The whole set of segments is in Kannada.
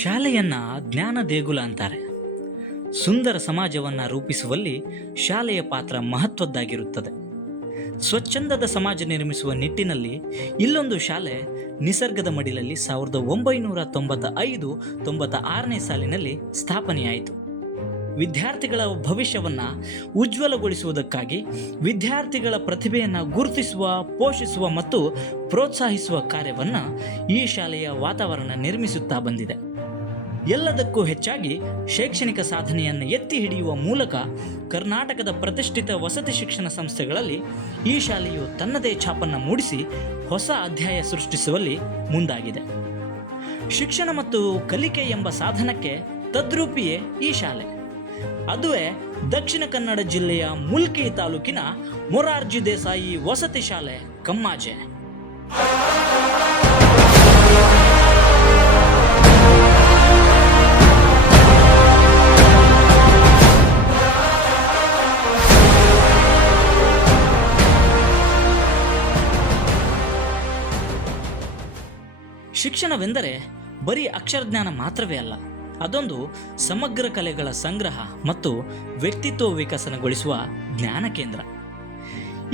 ಶಾಲೆಯನ್ನ ಜ್ಞಾನ ದೇಗುಲ ಅಂತಾರೆ. ಸುಂದರ ಸಮಾಜವನ್ನ ರೂಪಿಸುವಲ್ಲಿ ಶಾಲೆಯ ಪಾತ್ರ ಮಹತ್ವದ್ದಾಗಿರುತ್ತದೆ. ಸ್ವಚ್ಛಂದದ ಸಮಾಜ ನಿರ್ಮಿಸುವ ನಿಟ್ಟಿನಲ್ಲಿ ಇಲ್ಲೊಂದು ಶಾಲೆ ನಿಸರ್ಗದ ಮಡಿಲಲ್ಲಿ 1995-96ನೇ ಸಾಲಿನಲ್ಲಿ ಸ್ಥಾಪನೆಯಾಯಿತು. ವಿದ್ಯಾರ್ಥಿಗಳ ಭವಿಷ್ಯವನ್ನ ಉಜ್ವಲಗೊಳಿಸುವುದಕ್ಕಾಗಿ ವಿದ್ಯಾರ್ಥಿಗಳ ಪ್ರತಿಭೆಯನ್ನು ಗುರುತಿಸುವ, ಪೋಷಿಸುವ ಮತ್ತು ಪ್ರೋತ್ಸಾಹಿಸುವ ಕಾರ್ಯವನ್ನ ಈ ಶಾಲೆಯ ವಾತಾವರಣ ನಿರ್ಮಿಸುತ್ತಾ ಬಂದಿದೆ. ಎಲ್ಲದಕ್ಕೂ ಹೆಚ್ಚಾಗಿ ಶೈಕ್ಷಣಿಕ ಸಾಧನೆಯನ್ನು ಎತ್ತಿ ಹಿಡಿಯುವ ಮೂಲಕ ಕರ್ನಾಟಕದ ಪ್ರತಿಷ್ಠಿತ ವಸತಿ ಶಿಕ್ಷಣ ಸಂಸ್ಥೆಗಳಲ್ಲಿ ಈ ಶಾಲೆಯು ತನ್ನದೇ ಛಾಪನ್ನು ಮೂಡಿಸಿ ಹೊಸ ಅಧ್ಯಾಯ ಸೃಷ್ಟಿಸುವಲ್ಲಿ ಮುಂದಾಗಿದೆ. ಶಿಕ್ಷಣ ಮತ್ತು ಕಲಿಕೆ ಎಂಬ ಸಾಧನಕ್ಕೆ ತದ್ರೂಪಿಯೇ ಈ ಶಾಲೆ. ಅದುವೇ ದಕ್ಷಿಣ ಕನ್ನಡ ಜಿಲ್ಲೆಯ ಮುಲ್ಕಿ ತಾಲೂಕಿನ ಮೊರಾರ್ಜಿ ದೇಸಾಯಿ ವಸತಿ ಶಾಲೆ ಕಮ್ಮಾಜೆ. ಶಿಕ್ಷಣವೆಂದರೆ ಬರೀ ಅಕ್ಷರಜ್ಞಾನ ಮಾತ್ರವೇ ಅಲ್ಲ, ಅದೊಂದು ಸಮಗ್ರ ಕಲೆಗಳ ಸಂಗ್ರಹ ಮತ್ತು ವ್ಯಕ್ತಿತ್ವ ವಿಕಸನಗೊಳಿಸುವ ಜ್ಞಾನ ಕೇಂದ್ರ.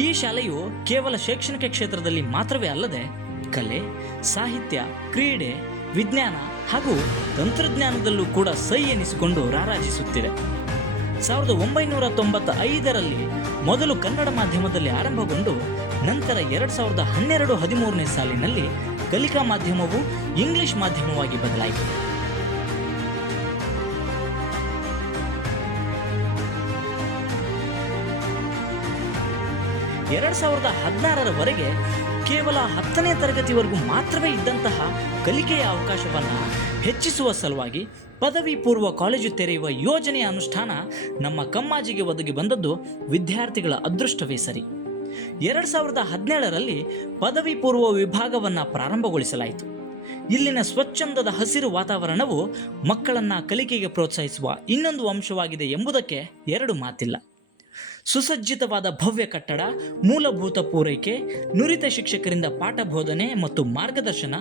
ಈ ಶಾಲೆಯು ಕೇವಲ ಶೈಕ್ಷಣಿಕ ಕ್ಷೇತ್ರದಲ್ಲಿ ಮಾತ್ರವೇ ಅಲ್ಲದೆ ಕಲೆ, ಸಾಹಿತ್ಯ, ಕ್ರೀಡೆ, ವಿಜ್ಞಾನ ಹಾಗೂ ತಂತ್ರಜ್ಞಾನದಲ್ಲೂ ಕೂಡ ಸೈ ಎನಿಸಿಕೊಂಡು ರಾರಾಜಿಸುತ್ತಿದೆ. 1995ರಲ್ಲಿ ಮೊದಲು ಕನ್ನಡ ಮಾಧ್ಯಮದಲ್ಲಿ ಆರಂಭಗೊಂಡು ನಂತರ 2012-13ನೇ ಸಾಲಿನಲ್ಲಿ ಕಲಿಕಾ ಮಾಧ್ಯಮವು ಇಂಗ್ಲಿಷ್ ಮಾಧ್ಯಮವಾಗಿ ಬದಲಾಯಿತು. 2016ರವರೆಗೆ ಕೇವಲ 10ನೇ ತರಗತಿವರೆಗೂ ಮಾತ್ರವೇ ಇದ್ದಂತಹ ಕಲಿಕೆಯ ಅವಕಾಶವನ್ನು ಹೆಚ್ಚಿಸುವ ಸಲುವಾಗಿ ಪದವಿ ಪೂರ್ವ ಕಾಲೇಜು ತೆರೆಯುವ ಯೋಜನೆಯ ಅನುಷ್ಠಾನ ನಮ್ಮ ಕಮ್ಮಾಜಿಗೆ ಒದಗಿ ಬಂದದ್ದು ವಿದ್ಯಾರ್ಥಿಗಳ ಅದೃಷ್ಟವೇ ಸರಿ. 2017ರಲ್ಲಿ ಪದವಿ ಪೂರ್ವ ವಿಭಾಗವನ್ನು ಪ್ರಾರಂಭಗೊಳಿಸಲಾಯಿತು. ಇಲ್ಲಿನ ಸ್ವಚ್ಛಂದದ ಹಸಿರು ವಾತಾವರಣವು ಮಕ್ಕಳನ್ನ ಕಲಿಕೆಗೆ ಪ್ರೋತ್ಸಾಹಿಸುವ ಇನ್ನೊಂದು ಅಂಶವಾಗಿದೆ ಎಂಬುದಕ್ಕೆ ಎರಡು ಮಾತಿಲ್ಲ. ಸುಸಜ್ಜಿತವಾದ ಭವ್ಯ ಕಟ್ಟಡ, ಮೂಲಭೂತ ಪೂರೈಕೆ, ನುರಿತ ಶಿಕ್ಷಕರಿಂದ ಪಾಠ ಬೋಧನೆ ಮತ್ತು ಮಾರ್ಗದರ್ಶನ,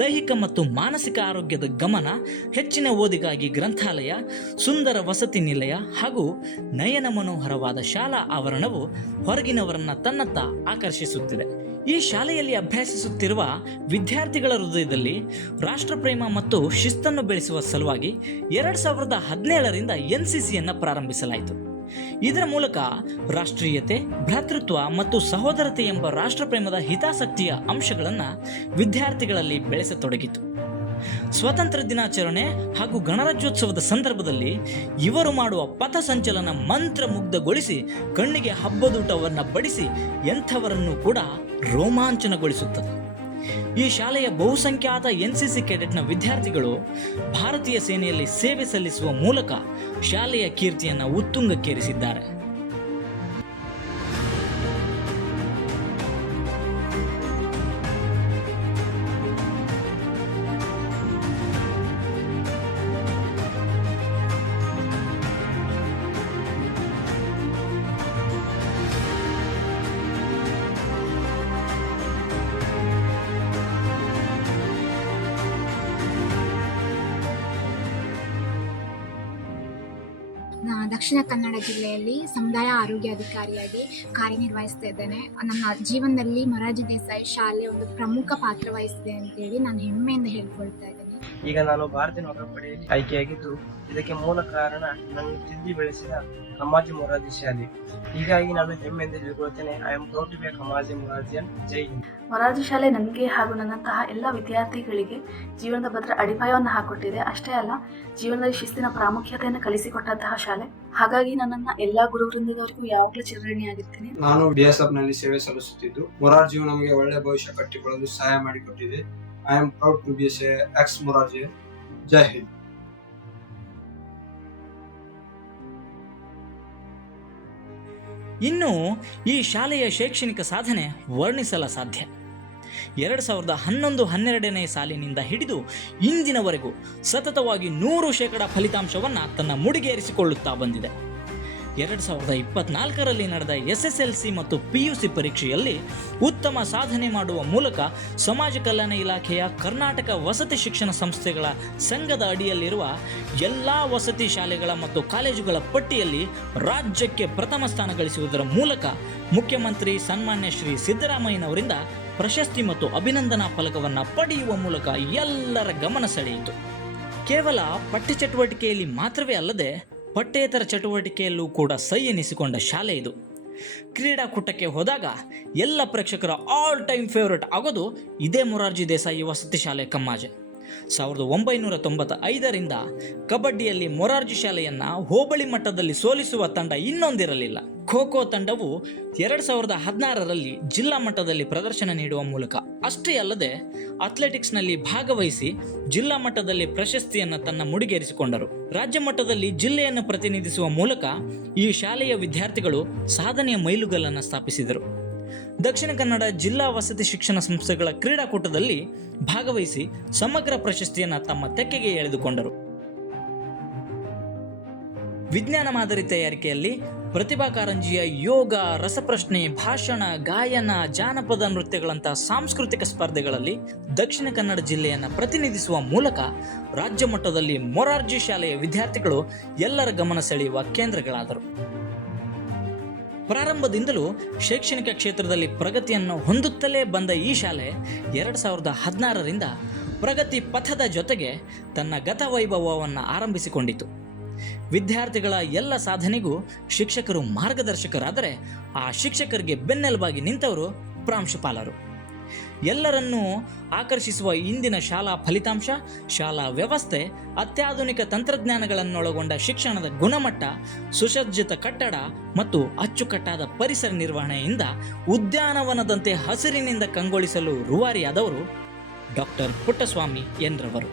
ದೈಹಿಕ ಮತ್ತು ಮಾನಸಿಕ ಆರೋಗ್ಯದ ಗಮನ, ಹೆಚ್ಚಿನ ಓದಿಗಾಗಿ ಗ್ರಂಥಾಲಯ, ಸುಂದರ ವಸತಿ ನಿಲಯ ಹಾಗೂ ನಯನ ಮನೋಹರವಾದ ಶಾಲಾ ಆವರಣವು ಹೊರಗಿನವರನ್ನ ತನ್ನತ್ತ ಆಕರ್ಷಿಸುತ್ತಿದೆ. ಈ ಶಾಲೆಯಲ್ಲಿ ಅಭ್ಯಾಸಿಸುತ್ತಿರುವ ವಿದ್ಯಾರ್ಥಿಗಳ ಹೃದಯದಲ್ಲಿ ರಾಷ್ಟ್ರಪ್ರೇಮ ಮತ್ತು ಶಿಸ್ತನ್ನು ಬೆಳೆಸುವ ಸಲುವಾಗಿ 2017ರಿಂದ NCCಯನ್ನು ಪ್ರಾರಂಭಿಸಲಾಯಿತು. ಇದರ ಮೂಲಕ ರಾಷ್ಟ್ರೀಯತೆ, ಭ್ರಾತೃತ್ವ ಮತ್ತು ಸಹೋದರತೆ ಎಂಬ ರಾಷ್ಟ್ರಪ್ರೇಮದ ಹಿತಾಸಕ್ತಿಯ ಅಂಶಗಳನ್ನು ವಿದ್ಯಾರ್ಥಿಗಳಲ್ಲಿ ಬೆಳೆಸತೊಡಗಿತು. ಸ್ವಾತಂತ್ರ್ಯ ದಿನಾಚರಣೆ ಹಾಗೂ ಗಣರಾಜ್ಯೋತ್ಸವದ ಸಂದರ್ಭದಲ್ಲಿ ಇವರು ಮಾಡುವ ಪಥ ಸಂಚಲನ ಮಂತ್ರಮುಗ್ಧಗೊಳಿಸಿ ಕಣ್ಣಿಗೆ ಹಬ್ಬದೂಟವನ್ನು ಬಡಿಸಿ ಎಂಥವರನ್ನು ಕೂಡ ರೋಮಾಂಚನಗೊಳಿಸುತ್ತದೆ. ಈ ಶಾಲೆಯ ಬಹುಸಂಖ್ಯಾತ NCC ಕೆಡೆಟ್ನ ವಿದ್ಯಾರ್ಥಿಗಳು ಭಾರತೀಯ ಸೇನೆಯಲ್ಲಿ ಸೇವೆ ಸಲ್ಲಿಸುವ ಮೂಲಕ ಶಾಲೆಯ ಕೀರ್ತಿಯನ್ನು ಉತ್ತುಂಗಕ್ಕೇರಿಸಿದ್ದಾರೆ. ದಕ್ಷಿಣ ಕನ್ನಡ ಜಿಲ್ಲೆಯಲ್ಲಿ ಸಮುದಾಯ ಆರೋಗ್ಯಾಧಿಕಾರಿಯಾಗಿ ಕಾರ್ಯನಿರ್ವಹಿಸ್ತಾ ಇದ್ದೇನೆ. ನನ್ನ ಜೀವನದಲ್ಲಿ ಮೊರಾರ್ಜಿ ದೇಸಾಯಿ ಶಾಲೆ ಒಂದು ಪ್ರಮುಖ ಪಾತ್ರ ವಹಿಸಿದೆ ಅಂತೇಳಿ ನಾನು ಹೆಮ್ಮೆಯಿಂದ ಹೇಳ್ಕೊಳ್ತಾ ಇದ್ದೇನೆ. ಈಗ ನಾನು ಭಾರತೀಯ ನೌಕಾಪಡೆಯಲ್ಲಿ ಆಯ್ಕೆಯಾಗಿದ್ದು, ಇದಕ್ಕೆ ಮೂಲ ಕಾರಣ ನನ್ನ ತಿದ್ದಿ ಬೆಳೆಸಿದ ಕಮ್ಮಾಜಿ ಮೊರಾರ್ಜಿ ಶಾಲೆ. ಹೀಗಾಗಿ ನಾನು ಹೆಮ್ಮೆಯಿಂದ ಹೇಳ್ಕೊಳ್ತೇನೆ, I am proud to be ಕಮ್ಮಾಜಿ ಮೊರಾರ್ಜಿಯನ್. ಜೈ ಹಿಂದ್. ಮೊರಾರ್ಜಿ ಶಾಲೆ ನನಗೆ ಹಾಗೂ ನನ್ನಂತಹ ಎಲ್ಲ ವಿದ್ಯಾರ್ಥಿಗಳಿಗೆ ಜೀವನದ ಭದ್ರ ಅಡಿಪಾಯವನ್ನು ಹಾಕೊಟ್ಟಿದೆ. ಅಷ್ಟೇ ಅಲ್ಲ, ಜೀವನದಲ್ಲಿ ಶಿಸ್ತಿನ ಪ್ರಾಮುಖ್ಯತೆಯನ್ನು ಕಲಿಸಿಕೊಟ್ಟಂತಹ ಶಾಲೆ. ಹಾಗಾಗಿ ನನ್ನನ್ನು ಎಲ್ಲಾ ಗುರುವೃಂದದವರಿಗೂ ಯಾವಾಗಲೂ ಚಿರಋಣಿಯಾಗಿರ್ತೀನಿ. ನಾನು BSF ನಲ್ಲಿ ಸೇವೆ ಸಲ್ಲಿಸುತ್ತಿದ್ದು, ಮೊರಾರ್ಜಿಯು ನಮಗೆ ಒಳ್ಳೆಯ ಭವಿಷ್ಯ ಕಟ್ಟಿಕೊಳ್ಳಲು ಸಹಾಯ ಮಾಡಿಕೊಟ್ಟಿದೆ. I am proud to be ex Morarji. ಜೈ ಹಿಂದ್. ಇನ್ನು ಈ ಶಾಲೆಯ ಶೈಕ್ಷಣಿಕ ಸಾಧನೆ ವರ್ಣಿಸಲ ಸಾಧ್ಯ. 2011-12ನೇ ಸಾಲಿನಿಂದ ಹಿಡಿದು ಇಂದಿನವರೆಗೂ ಸತತವಾಗಿ 100% ಫಲಿತಾಂಶವನ್ನು ತನ್ನ ಮುಡಿಗೇರಿಸಿಕೊಳ್ಳುತ್ತಾ ಬಂದಿದೆ. 2024ರಲ್ಲಿ ನಡೆದ SSLC ಮತ್ತು PUC ಪರೀಕ್ಷೆಯಲ್ಲಿ ಉತ್ತಮ ಸಾಧನೆ ಮಾಡುವ ಮೂಲಕ ಸಮಾಜ ಕಲ್ಯಾಣ ಇಲಾಖೆಯ ಕರ್ನಾಟಕ ವಸತಿ ಶಿಕ್ಷಣ ಸಂಸ್ಥೆಗಳ ಸಂಘದ ಅಡಿಯಲ್ಲಿರುವ ಎಲ್ಲ ವಸತಿ ಶಾಲೆಗಳ ಮತ್ತು ಕಾಲೇಜುಗಳ ಪಟ್ಟಿಯಲ್ಲಿ ರಾಜ್ಯಕ್ಕೆ ಪ್ರಥಮ ಸ್ಥಾನ ಗಳಿಸುವುದರ ಮೂಲಕ ಮುಖ್ಯಮಂತ್ರಿ ಸನ್ಮಾನ್ಯ ಶ್ರೀ ಸಿದ್ದರಾಮಯ್ಯನವರಿಂದ ಪ್ರಶಸ್ತಿ ಮತ್ತು ಅಭಿನಂದನಾ ಫಲಕವನ್ನು ಪಡೆಯುವ ಮೂಲಕ ಎಲ್ಲರ ಗಮನ ಸೆಳೆಯಿತು. ಕೇವಲ ಪಠ್ಯ ಚಟುವಟಿಕೆಯಲ್ಲಿ ಮಾತ್ರವೇ ಅಲ್ಲದೆ ಪಠ್ಯೇತರ ಚಟುವಟಿಕೆಯಲ್ಲೂ ಕೂಡ ಸೈ ಎನಿಸಿಕೊಂಡ ಶಾಲೆ ಇದು. ಕ್ರೀಡಾಕೂಟಕ್ಕೆ ಹೋದಾಗ ಎಲ್ಲ ಪ್ರೇಕ್ಷಕರ ಆಲ್ ಟೈಮ್ ಫೇವರೇಟ್ ಆಗೋದು ಇದೇ ಮೊರಾರ್ಜಿ ದೇಸಾಯಿ ವಸತಿ ಶಾಲೆ ಕಮ್ಮಾಜೆ. 1995ರಿಂದ ಕಬಡ್ಡಿಯಲ್ಲಿ ಮೊರಾರ್ಜಿ ಶಾಲೆಯನ್ನು ಹೋಬಳಿ ಮಟ್ಟದಲ್ಲಿ ಸೋಲಿಸುವ ತಂಡ ಇನ್ನೊಂದಿರಲಿಲ್ಲ. ಖೋ ಖೋ ತಂಡವು 2016ರಲ್ಲಿ ಜಿಲ್ಲಾ ಮಟ್ಟದಲ್ಲಿ ಪ್ರದರ್ಶನ ನೀಡುವ ಮೂಲಕ ಅಷ್ಟೇ ಅಲ್ಲದೆ ಅಥ್ಲೆಟಿಕ್ಸ್ನಲ್ಲಿ ಭಾಗವಹಿಸಿ ಜಿಲ್ಲಾ ಮಟ್ಟದಲ್ಲಿ ಪ್ರಶಸ್ತಿಯನ್ನು ತನ್ನ ಮುಡಿಗೇರಿಸಿಕೊಂಡರು. ರಾಜ್ಯ ಮಟ್ಟದಲ್ಲಿ ಜಿಲ್ಲೆಯನ್ನು ಪ್ರತಿನಿಧಿಸುವ ಮೂಲಕ ಈ ಶಾಲೆಯ ವಿದ್ಯಾರ್ಥಿಗಳು ಸಾಧನೆಯ ಮೈಲುಗಲ್ಲನ್ನು ಸ್ಥಾಪಿಸಿದರು. ದಕ್ಷಿಣ ಕನ್ನಡ ಜಿಲ್ಲಾ ವಸತಿ ಶಿಕ್ಷಣ ಸಂಸ್ಥೆಗಳ ಕ್ರೀಡಾಕೂಟದಲ್ಲಿ ಭಾಗವಹಿಸಿ ಸಮಗ್ರ ಪ್ರಶಸ್ತಿಯನ್ನು ತಮ್ಮ ತೆಕ್ಕೆಗೆ ಎಳೆದುಕೊಂಡರು. ವಿಜ್ಞಾನ ಮಾದರಿ ತಯಾರಿಕೆಯಲ್ಲಿ ಪ್ರತಿಭಾ ಕಾರಂಜಿಯ ಯೋಗ, ರಸಪ್ರಶ್ನೆ, ಭಾಷಣ, ಗಾಯನ, ಜಾನಪದ ನೃತ್ಯಗಳಂತಹ ಸಾಂಸ್ಕೃತಿಕ ಸ್ಪರ್ಧೆಗಳಲ್ಲಿ ದಕ್ಷಿಣ ಕನ್ನಡ ಜಿಲ್ಲೆಯನ್ನು ಪ್ರತಿನಿಧಿಸುವ ಮೂಲಕ ರಾಜ್ಯ ಮಟ್ಟದಲ್ಲಿ ಮೊರಾರ್ಜಿ ಶಾಲೆಯ ವಿದ್ಯಾರ್ಥಿಗಳು ಎಲ್ಲರ ಗಮನ ಸೆಳೆಯುವ ಕೇಂದ್ರಗಳಾದರು. ಪ್ರಾರಂಭದಿಂದಲೂ ಶೈಕ್ಷಣಿಕ ಕ್ಷೇತ್ರದಲ್ಲಿ ಪ್ರಗತಿಯನ್ನು ಹೊಂದುತ್ತಲೇ ಬಂದ ಈ ಶಾಲೆ 2016ರಿಂದ ಪ್ರಗತಿ ಪಥದ ಜೊತೆಗೆ ತನ್ನ ಗತವೈಭವವನ್ನು ಆರಂಭಿಸಿಕೊಂಡಿತು. ವಿದ್ಯಾರ್ಥಿಗಳ ಎಲ್ಲ ಸಾಧನೆಗೂ ಶಿಕ್ಷಕರು ಮಾರ್ಗದರ್ಶಕರಾದರೆ ಆ ಶಿಕ್ಷಕರಿಗೆ ಬೆನ್ನೆಲುಬಾಗಿ ನಿಂತವರು ಪ್ರಾಂಶುಪಾಲರು. ಎಲ್ಲರನ್ನೂ ಆಕರ್ಷಿಸುವ ಇಂದಿನ ಶಾಲಾ ಫಲಿತಾಂಶ, ಶಾಲಾ ವ್ಯವಸ್ಥೆ, ಅತ್ಯಾಧುನಿಕ ತಂತ್ರಜ್ಞಾನಗಳನ್ನೊಳಗೊಂಡ ಶಿಕ್ಷಣದ ಗುಣಮಟ್ಟ, ಸುಸಜ್ಜಿತ ಕಟ್ಟಡ ಮತ್ತು ಅಚ್ಚುಕಟ್ಟಾದ ಪರಿಸರ ನಿರ್ವಹಣೆಯಿಂದ ಉದ್ಯಾನವನದಂತೆ ಹಸಿರಿನಿಂದ ಕಂಗೊಳಿಸಲು ರೂವಾರಿಯಾದವರು ಡಾಕ್ಟರ್ ಪುಟ್ಟಸ್ವಾಮಿ ಎನ್ರವರು.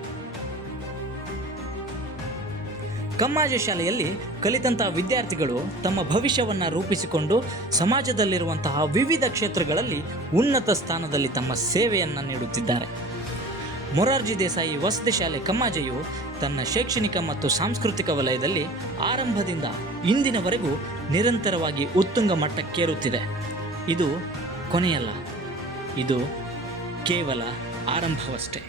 ಕಮ್ಮಾಜೆ ಶಾಲೆಯಲ್ಲಿ ಕಲಿತಂತಹ ವಿದ್ಯಾರ್ಥಿಗಳು ತಮ್ಮ ಭವಿಷ್ಯವನ್ನು ರೂಪಿಸಿಕೊಂಡು ಸಮಾಜದಲ್ಲಿರುವಂತಹ ವಿವಿಧ ಕ್ಷೇತ್ರಗಳಲ್ಲಿ ಉನ್ನತ ಸ್ಥಾನದಲ್ಲಿ ತಮ್ಮ ಸೇವೆಯನ್ನು ನೀಡುತ್ತಿದ್ದಾರೆ. ಮೊರಾರ್ಜಿ ದೇಸಾಯಿ ವಸತಿ ಶಾಲೆ ಕಮ್ಮಾಜೆಯು ತನ್ನ ಶೈಕ್ಷಣಿಕ ಮತ್ತು ಸಾಂಸ್ಕೃತಿಕ ವಲಯದಲ್ಲಿ ಆರಂಭದಿಂದ ಇಂದಿನವರೆಗೂ ನಿರಂತರವಾಗಿ ಉತ್ತುಂಗ ಮಟ್ಟಕ್ಕೇರುತ್ತಿದೆ. ಇದು ಕೊನೆಯಲ್ಲ, ಇದು ಕೇವಲ ಆರಂಭವಷ್ಟೇ.